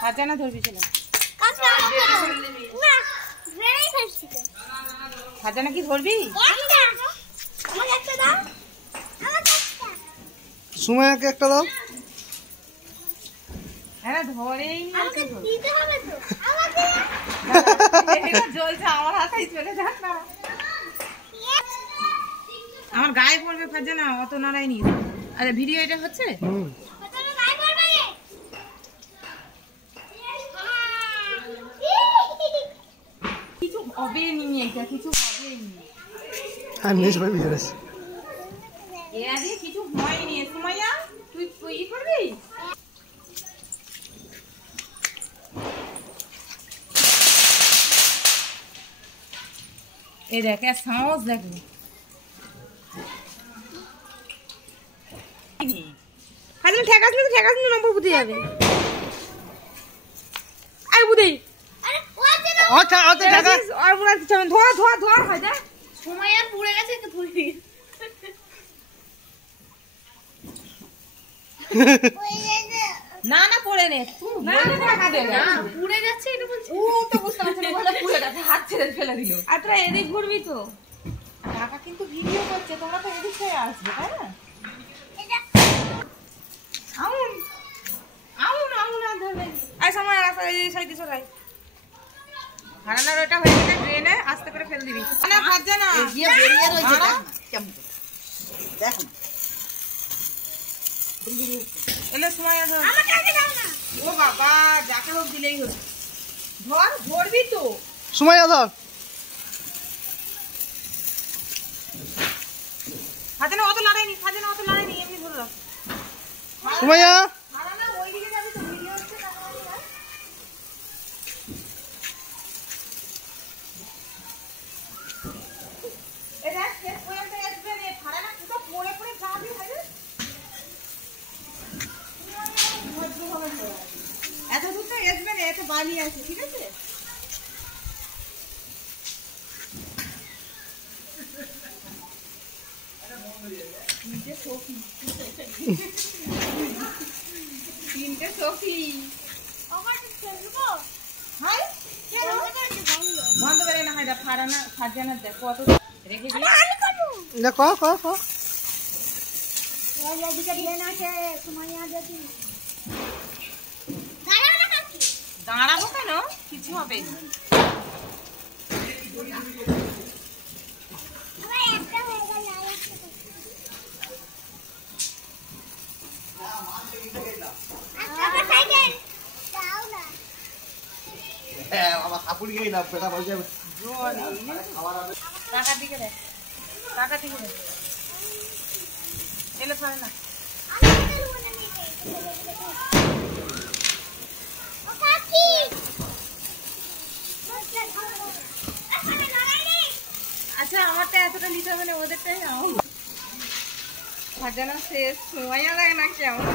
খাজানা ধরবি ছিল খাজানা কি ধরবি সুমাইয়াকে একটা দাও। হ্যাঁ ধরেই জ্বলছে আমার হাতেই চলে যাক না আমার গায়ে পড়বে খাজানা অত নাড়াই নি। আরে ভিডিও এটা হচ্ছে কিছু হবে নি এটা কিছু হবে নি আর নেই সবাই ভিজে আছে এরা দিয়ে কিছু হয়নি সুমাইয়া তুই তুই করবি এই দেখ সাহস দেখো খালি ঠেকাস না নম্বর বুঝে যাবে আর বুঝেই আচ্ছা আচ্ছা ঠেকা আর পুরো কিছু ধোয়া হয় যা সময় আর পুড়ে গেছে একটু ধুই না না পড়ে নে না টাকা দে না পুড়ে যাচ্ছে এটা বলছি ও তো বুঝতে পারছ না বলে পুড়ে গেছে হাত ছেড়ে ফেলে দিল আর তোরা এদিক ঘুরবি তো টাকা কিন্তু ভিডিও করছে তোমরা তো এদিক থেকে আসবে তাই না আমুন ধরবে আর সময় রাখো এই সাইডে সরাই হারানোর ওটা হয়ে গেলে ড্রেনে আস্তে করে ফেলে দিবি না ভাজা না গিয়ে বেরিয়ে রইছে কেমন দেখ এলে সময় ধর আমাকে আগে দাও না ও বাবা যাকে হোক দিলেই হবে ধরবি তো সুমাইয়া ধর খাজানা অত লড়াই নি এমনি ধরে রাখ সুমাইয়া হারানা ওই দিকে যাবে তো ভিডিও হচ্ছে না এটা শেষ পর্যন্ত আসবে রে হারানা পুরো পড়ে যাবে হবে এত দূর তো আসবে না এত বালি আছে ঠিক আছে তিনটে সখী বন্ধ করে না হয় ফারানা সাজানা দেখ কত রেখে দিয়ে দাঁড়াবো কেন কিছু হবে টাকা দিকে দেখ এলে পারে না আচ্ছা আমারটা এতটা নিতে হবে না ওদেরটাই নাও সাজানো শেষ সময় লাগে না কেমন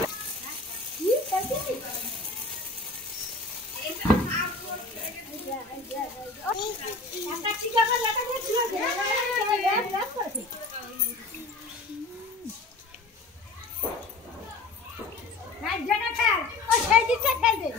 জায়গাটা ওই দিকটা ফেল দে